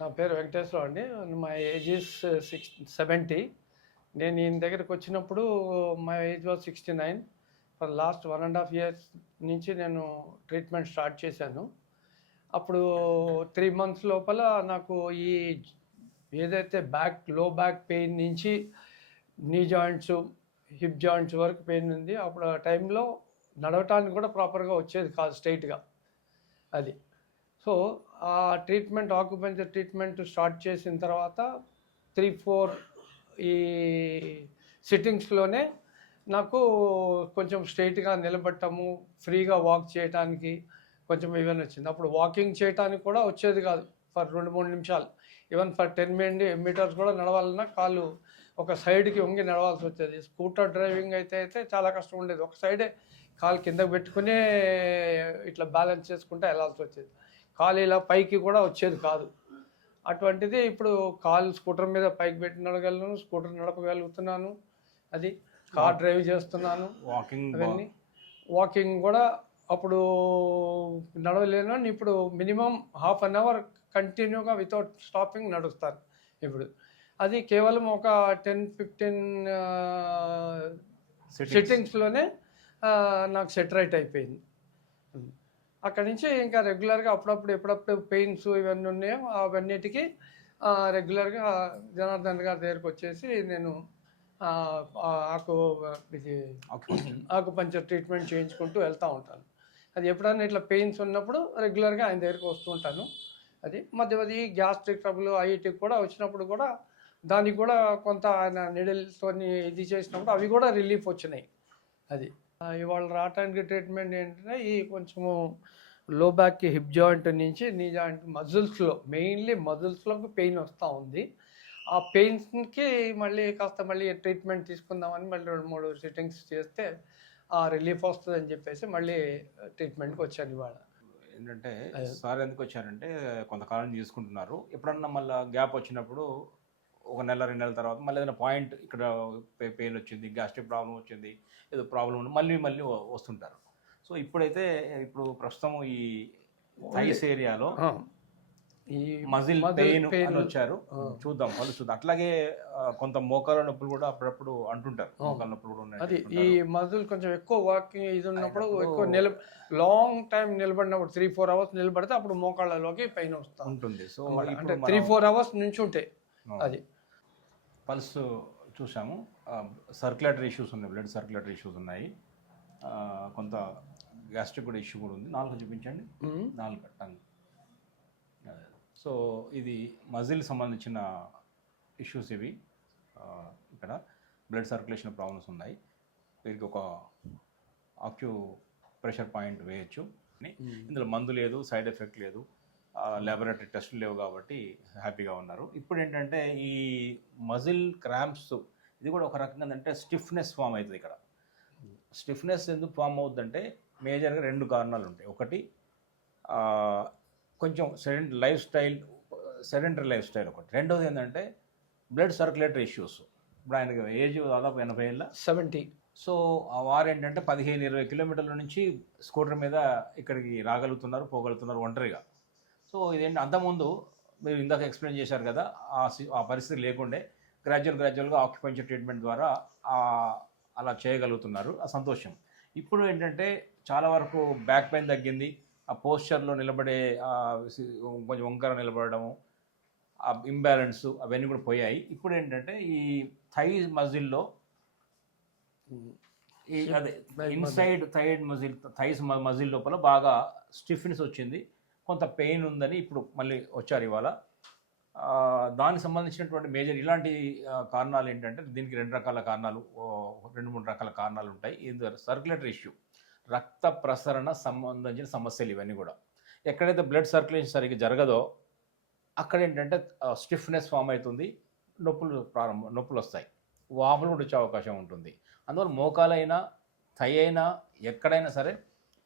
నా పేరు వెంకటేశ్వరరావు అండి. My age is 70. నేను ఈయన దగ్గరికి వచ్చినప్పుడు my age was 69. For last 1.5 years నుంచి నేను ట్రీట్మెంట్ స్టార్ట్ చేశాను. అప్పుడు 3 మంత్స్ లోపల నాకు ఈ ఏదైతే లో బ్యాక్ పెయిన్ నుంచి నీ జాయింట్స్, హిప్ జాయింట్స్ వరకు పెయిన్ ఉంది. అప్పుడు ఆ టైంలో నడవటానికి కూడా ప్రాపర్గా వచ్చేది కాదు స్ట్రైట్‌గా అది. సో, ఆ ఆక్యుపెంచర్ ట్రీట్మెంట్ స్టార్ట్ చేసిన తర్వాత 3, 4 ఈ సిట్టింగ్స్‌లోనే నాకు కొంచెం స్ట్రెయిట్‌గా నిలబడటము, ఫ్రీగా వాక్ చేయటానికి కొంచెం ఈవెన్ వచ్చింది. అప్పుడు వాకింగ్ చేయటానికి కూడా వచ్చేది కాదు ఫర్ 2, 3 నిమిషాలు. ఈవెన్ ఫర్ 10 మీటర్స్ కూడా నడవాలన్నా కాళ్ళు ఒక సైడ్‌కి వంగి నడవాల్సి వచ్చేది. స్కూటర్ డ్రైవింగ్ అయితే చాలా కష్టం ఉండేది. ఒక సైడే కాలు కిందకి పెట్టుకునే ఇట్లా బ్యాలెన్స్ చేసుకుంటూ వెళ్ళాల్సి వచ్చేది. కాలు ఇలా పైకి కూడా వచ్చేది కాదు. అటువంటిది ఇప్పుడు కాలు స్కూటర్ మీద పైకి పెట్టి నడగలను, స్కూటర్ నడపగలుగుతున్నాను. అది కార్ డ్రైవ్ చేస్తున్నాను. అవన్నీ వాకింగ్ కూడా అప్పుడు నడవలేను. ఇప్పుడు మినిమం హాఫ్ అన్ అవర్ కంటిన్యూగా వితౌట్ స్టాపింగ్ నడుస్తాను ఇప్పుడు. అది కేవలం ఒక 10-15 సిట్టింగ్స్లోనే నాకు సెట్ రైట్ అయిపోయింది. అక్కడి నుంచి ఇంకా రెగ్యులర్గా ఎప్పుడప్పుడు పెయిన్స్ ఇవన్నీ ఉన్నాయో అవన్నిటికీ రెగ్యులర్గా జనార్దన్ గారి దగ్గరికి వచ్చేసి నేను ఆకుపంచర్ ట్రీట్మెంట్ చేయించుకుంటూ వెళ్తూ ఉంటాను. అది ఎప్పుడైనా ఇట్లా పెయిన్స్ ఉన్నప్పుడు రెగ్యులర్గా ఆయన దగ్గరికి వస్తూ ఉంటాను. అది మధ్య గ్యాస్ట్రిక్ ట్రబుల్ ఐఐటికి కూడా వచ్చినప్పుడు కూడా దానికి కూడా కొంత ఆయన నిడిల్తో ఇది చేసినప్పుడు అవి కూడా రిలీఫ్ వచ్చినాయి. అది ఇవాళ రావటానికి ట్రీట్మెంట్ ఏంటంటే ఈ కొంచెము లో బ్యాక్కి హిప్ జాయింట్ నుంచి నీ జాయింట్ మెయిన్లీ మజిల్స్లోకి పెయిన్ వస్తూ ఉంది. ఆ పెయిన్స్కి మళ్ళీ ట్రీట్మెంట్ తీసుకుందామని మళ్ళీ 2-3 సిట్టింగ్స్ చేస్తే ఆ రిలీఫ్ వస్తుందని చెప్పేసి మళ్ళీ ట్రీట్మెంట్కి వచ్చాను ఇవాళ. ఏంటంటే సార్ ఎందుకు వచ్చారంటే కొంతకాలం తీసుకుంటున్నారు. ఎప్పుడన్నా మళ్ళీ గ్యాప్ వచ్చినప్పుడు ఒక నెల 2 నెలల తర్వాత మళ్ళీ ఏదైనా పాయింట్ ఇక్కడ పెయిన్ వచ్చింది, గ్యాస్ట్రిక్ ప్రాబ్లం వచ్చింది, ఏదో ప్రాబ్లం ఉంది, మళ్ళీ వస్తుంటారు. సో ఇప్పుడు ప్రస్తుతం ఈ థైస్ ఏరియాలో ఈ మజిల్ పెయిన్ అని వచ్చారు. చూద్దాం. అట్లాగే కొంత మోకాల నొప్పులు కూడా అప్పుడప్పుడు అంటుంటారు. మోకాల నొప్పులు కూడా ఉన్నాయి. అది ఈ మజిల్ కొంచెం ఎక్కువ వాకింగ్ ఇది ఉన్నప్పుడు ఎక్కువ లాంగ్ టైం నిలబడినప్పుడు 3-4 అవర్స్ నిలబడితే అప్పుడు మోకాళ్ళలోకి పెయిన్ వస్తూ ఉంటుంది. సో అంటే 3-4 అవర్స్ నుంచి ఉంటాయి. అది పల్స్ చూసాము. సర్క్యులేటరీ ఇష్యూస్ ఉన్నాయి, బ్లడ్ సర్క్యులేటరీ ఇష్యూస్ ఉన్నాయి, కొంత గ్యాస్ట్రిక్ కూడా ఇష్యూ కూడా ఉంది. 4 చూపించండి. 4 టంగ్. సో ఇది మజిల్ సంబంధించిన ఇష్యూస్ ఇవి. ఇక్కడ బ్లడ్ సర్క్యులేషన్ ప్రాబ్లమ్స్ ఉన్నాయి. వీరికి ఒక ప్రెషర్ పాయింట్ వేయచ్చు. ఇందులో మందు లేదు, సైడ్ ఎఫెక్ట్ లేదు, ల్యాబొరేటరీ టెస్టులు లేవు కాబట్టి హ్యాపీగా ఉన్నారు. ఇప్పుడు ఏంటంటే ఈ మజిల్ క్రాంప్స్ ఇది కూడా ఒక రకంగా అంటే స్టిఫ్నెస్ ఫామ్ అవుతుంది. ఇక్కడ స్టిఫ్నెస్ ఎందుకు ఫామ్ అవుతుందంటే మేజర్గా 2 కారణాలు ఉంటాయి. ఒకటి కొంచెం సెడెంటరీ లైఫ్ స్టైల్ ఒకటి. రెండోది ఏంటంటే బ్లడ్ సర్క్యులేటరీ ఇష్యూస్. ఇప్పుడు ఆయనకి ఏజ్ దాదాపు 80 ఏళ్ళ 70. సో ఆ వారు ఏంటంటే 15-20 కిలోమీటర్ల నుంచి స్కూటర్ మీద ఇక్కడికి రాగలుగుతున్నారు, పోగలుగుతున్నారు ఒంటరిగా. సో ఇదేంటి అంతకుముందు మీరు ఇందాక ఎక్స్ప్లెయిన్ చేశారు కదా, ఆ పరిస్థితి లేకుండే గ్రాడ్యువల్గా ఆక్యుపెంచర్ ట్రీట్మెంట్ ద్వారా అలా చేయగలుగుతున్నారు. ఆ సంతోషం. ఇప్పుడు ఏంటంటే చాలా వరకు బ్యాక్ పెయిన్ తగ్గింది, ఆ పోస్చర్లో నిలబడే కొంచెం వంకర నిలబడము, ఆ ఇంబ్యాలెన్స్ అవన్నీ కూడా పోయాయి. ఇప్పుడు ఏంటంటే ఈ థైస్ మజిల్లో ఇన్సైడ్ థైస్ మజిల్ లోపల బాగా స్టిఫ్నెస్ వచ్చింది, కొంత పెయిన్ ఉందని ఇప్పుడు మళ్ళీ వచ్చారు ఇవాళ. దానికి సంబంధించినటువంటి మేజర్ ఇలాంటి కారణాలు ఏంటంటే దీనికి 2 రకాల కారణాలు, 2-3 రకాల కారణాలు ఉంటాయి. ఇది సర్క్యులేటరీ ఇష్యూ, రక్త ప్రసరణ సంబంధించిన సమస్యలు ఇవన్నీ కూడా. ఎక్కడైతే బ్లడ్ సర్క్యులేషన్ సరిగ్గా జరగదో అక్కడ ఏంటంటే స్టిఫ్నెస్ ఫామ్ అవుతుంది, నొప్పులు వస్తాయి, వాపులు కూడా వచ్చే అవకాశం ఉంటుంది. అందువల్ల మోకాలైనా థై అయినా ఎక్కడైనా సరే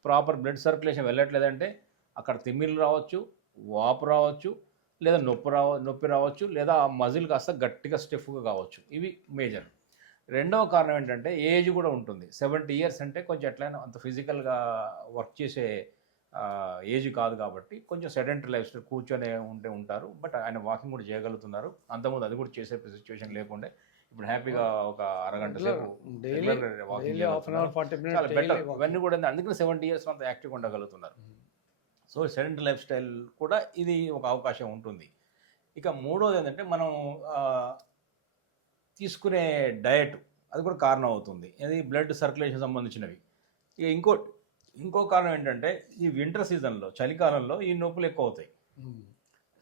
ప్రాపర్ బ్లడ్ సర్క్యులేషన్ వెళ్ళట్లేదంటే అక్కడ తిమ్మిర్లు రావచ్చు, వాపు రావచ్చు, లేదా నొప్పి రావచ్చు, లేదా ఆ మజిల్ కాస్త గట్టిగా స్టిఫ్గా కావచ్చు. ఇవి మేజర్. రెండవ కారణం ఏంటంటే ఏజ్ కూడా ఉంటుంది. 70 ఇయర్స్ అంటే కొంచెం ఎట్లయినా అంత ఫిజికల్గా వర్క్ చేసే ఏజ్ కాదు కాబట్టి కొంచెం సెడెంటరీ లైఫ్ స్టైల్ కూర్చొని ఉంటారు. బట్ ఆయన వాకింగ్ కూడా చేయగలుగుతున్నారు. అంతకుముందు అది కూడా చేసే సిచ్యువేషన్ లేకుండే. ఇప్పుడు హ్యాపీగా ఒక అరగంట సేపు daily walking half an hour 40 చాలా మినిట్స్ బెటర్. ఇవన్నీ కూడా అందుకని 70 years అంత యాక్టివ్గా ఉండగలుగుతున్నారు. సో సెడెంటరీ లైఫ్ స్టైల్ కూడా ఇది ఒక అవకాశం ఉంటుంది. ఇక మూడోది ఏంటంటే మనం తీసుకునే డయట్, అది కూడా కారణం అవుతుంది. అది బ్లడ్ సర్క్యులేషన్ సంబంధించినవి. ఇక ఇంకో కారణం ఏంటంటే ఈ వింటర్ సీజన్లో, చలికాలంలో ఈ నొప్పులు ఎక్కువ అవుతాయి.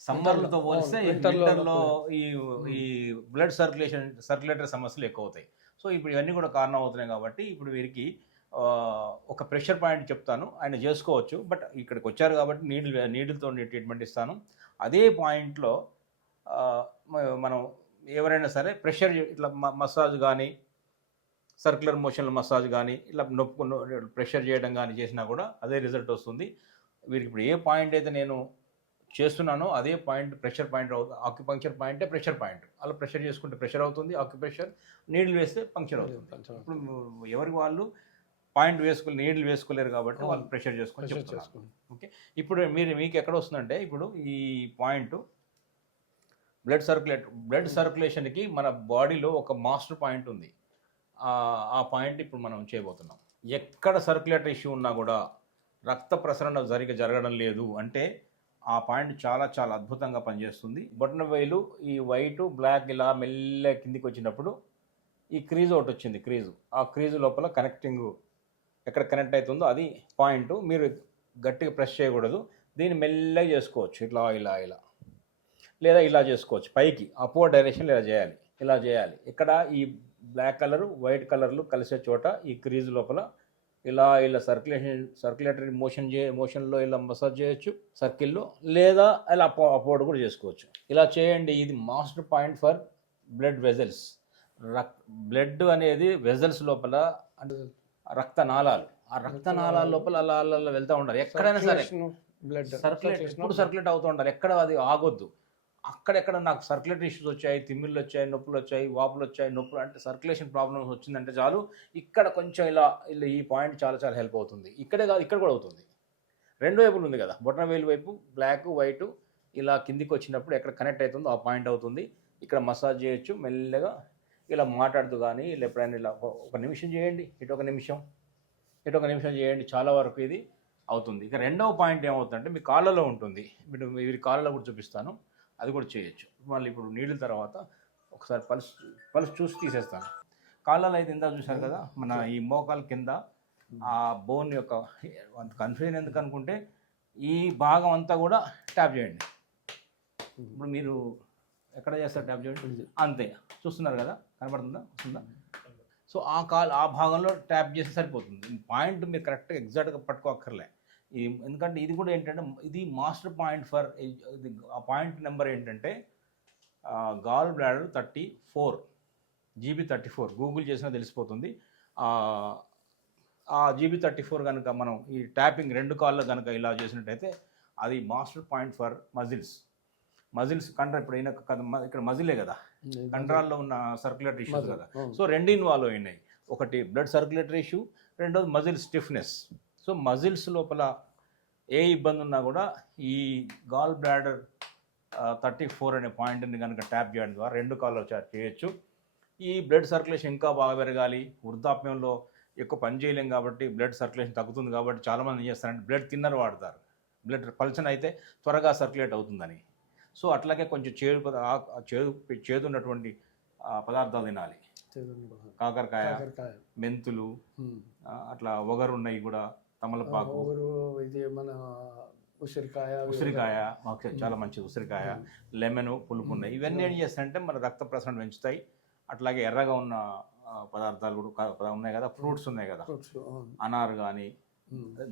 సమ్మర్లతో పోలిస్తే వింటర్లో ఈ బ్లడ్ సర్క్యులేటరీ సమస్యలు ఎక్కువ అవుతాయి. సో ఇప్పుడు ఇవన్నీ కూడా కారణం అవుతున్నాయి కాబట్టి ఇప్పుడు వీరికి ఒక ప్రెషర్ పాయింట్ చెప్తాను, ఆయన చేసుకోవచ్చు. బట్ ఇక్కడికి వచ్చారు కాబట్టి నీడిల్తో ట్రీట్మెంట్ ఇస్తాను. అదే పాయింట్లో మనం ఎవరైనా సరే ప్రెషర్ ఇట్లా మసాజ్ కానీ, సర్క్యులర్ మోషన్లో మసాజ్ కానీ, ఇట్లా ప్రెషర్ చేయడం కానీ చేసినా కూడా అదే రిజల్ట్ వస్తుంది. వీరికి ఇప్పుడు ఏ పాయింట్ అయితే నేను చేస్తున్నానో అదే పాయింట్ ప్రెషర్ పాయింట్ అవుతుంది. ఆక్యుపంక్చర్ పాయింటే ప్రెషర్ పాయింట్. అలా ప్రెషర్ చేసుకుంటే ప్రెషర్ అవుతుంది, ఆక్యుప్రెషర్. నీడిల్ వేస్తే పంక్చర్ అవుతుంది. ఇప్పుడు ఎవరికి వాళ్ళు పాయింట్ నీడిల్ వేసుకోలేరు కాబట్టి వాళ్ళు ప్రెషర్ చేసుకొని చెప్తున్నారు. ఓకే, ఇప్పుడు మీకు ఎక్కడ వస్తుందంటే ఇప్పుడు ఈ పాయింట్ బ్లడ్ సర్క్యులేషన్కి మన బాడీలో ఒక మాస్టర్ పాయింట్ ఉంది. ఆ పాయింట్ ఇప్పుడు మనం చేయబోతున్నాం. ఎక్కడ సర్క్యులేటరీ ఇష్యూ ఉన్నా కూడా రక్త ప్రసరణ జరగడం లేదు అంటే ఆ పాయింట్ చాలా చాలా అద్భుతంగా పనిచేస్తుంది. బొటన వేలు ఈ వైట్ బ్లాక్ ఇలా మెల్ల కిందికి వచ్చినప్పుడు ఈ క్రీజ్ ఒకటి వచ్చింది. ఆ క్రీజు లోపల కనెక్టింగ్ ఎక్కడ కనెక్ట్ అవుతుందో అది పాయింట్. మీరు గట్టిగా ప్రెస్ చేయకూడదు. దీన్ని మెల్లగా చేసుకోవచ్చు, ఇలా ఇలా ఇలా, లేదా ఇలా చేసుకోవచ్చు. పైకి అప్వర్డ్ డైరెక్షన్ ఇలా చేయాలి. ఇక్కడ ఈ బ్లాక్ కలరు వైట్ కలర్లు కలిసే చోట ఈ క్రీజ్ లోపల ఇలా సర్క్యులేటరీ మోషన్లో ఇలా మసాజ్ చేయొచ్చు సర్కిల్లో, లేదా ఇలా అప్వర్డ్ కూడా చేసుకోవచ్చు. ఇలా చేయండి. ఇది master point for blood vessels. Blood అనేది వెజల్స్ లోపల రక్తనాళాలు, ఆ రక్తనాళాల లోపల అలా అలా వెళ్తూ ఉండాలి. ఎక్కడైనా సరే సర్క్యులేట్ అవుతూ ఉండాలి. ఎక్కడ అది ఆగొద్దు. అక్కడెక్కడ నాకు సర్క్యులేటరీ ఇష్యూస్ వచ్చాయి, తిమ్మిళ్ళు వచ్చాయి, నొప్పులు వచ్చాయి, వాపులు వచ్చాయి, నొప్పులు అంటే సర్క్యులేషన్ ప్రాబ్లమ్స్ వచ్చిందంటే చాలు ఇక్కడ కొంచెం ఇలా ఈ పాయింట్ చాలా చాలా హెల్ప్ అవుతుంది. ఇక్కడే కాదు, ఇక్కడ కూడా అవుతుంది. రెండు వైపులు ఉంది కదా, బొటన వేలు వైపు బ్లాక్ వైట్ ఇలా కిందికి వచ్చినప్పుడు ఎక్కడ కనెక్ట్ అవుతుందో ఆ పాయింట్ అవుతుంది. ఇక్కడ మసాజ్ చేయొచ్చు మెల్లగా, ఇలా మాట్లాడుతూ కానీ ఇలా ఎప్పుడైనా ఇలా ఒక నిమిషం చేయండి, ఇటు ఒక నిమిషం చేయండి, చాలా వరకు ఇది అవుతుంది. ఇక రెండవ పాయింట్ ఏమవుతుందంటే మీ కాళ్ళలో ఉంటుంది. వీరి కాళ్ళలో కూడా చూపిస్తాను, అది కూడా చేయొచ్చు. మళ్ళీ ఇప్పుడు నీళ్ళ తర్వాత ఒకసారి పల్స్ చూసి తీసేస్తాను. కాళ్ళలో అయితే ఇందా చూశారు కదా, మన ఈ మోకాల కింద ఆ బోన్ యొక్క కన్ఫ్యూజన్ ఎందుకు అనుకుంటే ఈ భాగం అంతా కూడా ట్యాప్ చేయండి. ఇప్పుడు మీరు ఎక్కడ చేస్తారు ట్యాప్ చేయండి, అంతే. చూస్తున్నారు కదా, కనబడుతుందా, వస్తుందా? సో ఆ భాగంలో ట్యాప్ చేస్తే సరిపోతుంది. పాయింట్ మీరు కరెక్ట్గా ఎగ్జాక్ట్గా పట్టుకోక్కర్లే. ఎందుకంటే ఇది కూడా ఏంటంటే ఇది మాస్టర్ పాయింట్ ఫర్ ఆ పాయింట్ నెంబర్ ఏంటంటే గాల్ బ్లాడర్ 34 GB34. గూగుల్ చేసినా తెలిసిపోతుంది. ఆ GB34 కనుక మనం ఈ ట్యాపింగ్ రెండు కాళ్ళు కనుక ఇలా చేసినట్టయితే అది మాస్టర్ పాయింట్ ఫర్ మజిల్స్ కంట్రా. ఇప్పుడు ఇక్కడ మజిలే కదా, కంట్రాల్లో ఉన్న సర్క్యులేటరీ ఇష్యూస్ కదా. సో రెండు ఇన్వాల్వ్ అయినాయి. ఒకటి బ్లడ్ సర్క్యులేటరీ ఇష్యూ, రెండోది మజిల్ స్టిఫ్నెస్. సో మజిల్స్ లోపల ఏ ఇబ్బంది ఉన్నా కూడా ఈ గాల్ బ్లాడర్ 34 అనే పాయింట్ని కనుక ట్యాప్ చేయడం ద్వారా రెండు కాళ్ళు చేయొచ్చు. ఈ బ్లడ్ సర్క్యులేషన్ ఇంకా బాగా పెరగాలి. వృద్ధాప్యంలో ఎక్కువ పని చేయలేం కాబట్టి బ్లడ్ సర్క్యులేషన్ తగ్గుతుంది కాబట్టి చాలామంది ఏం చేస్తారంటే బ్లడ్ థిన్నర్ వాడతారు, బ్లడ్ పల్చన్ అయితే త్వరగా సర్క్యులేట్ అవుతుందని. సో అట్లాగే కొంచెం చేదు ఉన్నటువంటి పదార్థాలు తినాలి. కాకరకాయ, మెంతులు, అట్లా ఒగరున్నవి కూడా, తమలపాకు, ఇది మన ఉసిరికాయ చాలా మంచిది. ఉసిరికాయ, లెమన్, పులుపు ఉన్నాయి. ఇవన్నీ ఏం చేస్తాయంటే మన రక్త ప్రసరణ పెంచుతాయి. అట్లాగే ఎర్రగా ఉన్న పదార్థాలు కూడా ఉన్నాయి కదా, ఫ్రూట్స్ ఉన్నాయి కదా, అనార్ కానీ,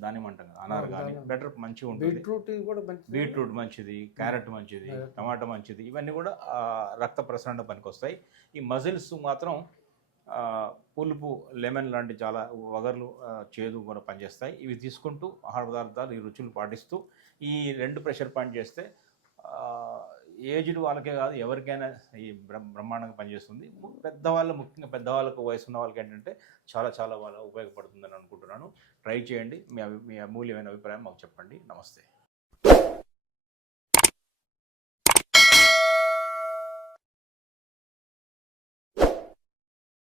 దానిమ్మ అంటాం కదా, అనార్ కానీ బెటర్ మంచిగా ఉంటుంది. బీట్రూట్ మంచిది, క్యారెట్ మంచిది, టమాటా మంచిది. ఇవన్నీ కూడా రక్త ప్రసరణ పనికొస్తాయి. ఈ మజిల్స్ మాత్రం పులుపు, లెమన్ లాంటి చాలా వగర్లు, చేదు కూడా పనిచేస్తాయి. ఇవి తీసుకుంటూ ఆహార పదార్థాలు ఈ రుచులు పాటిస్తూ ఈ రెండు ప్రెషర్ పాయింట్ చేస్తే ఏజ్డ్ వాళ్ళకే కాదు ఎవరికైనా ఈ బ్రహ్మాండంగా పనిచేస్తుంది. పెద్దవాళ్ళు, ముఖ్యంగా పెద్దవాళ్ళకు వయసు ఉన్న వాళ్ళకి ఏంటంటే చాలా చాలా బాగా ఉపయోగపడుతుందని అనుకుంటున్నాను. ట్రై చేయండి. మీ అమూల్యమైన అభిప్రాయం మాకు చెప్పండి. నమస్తే.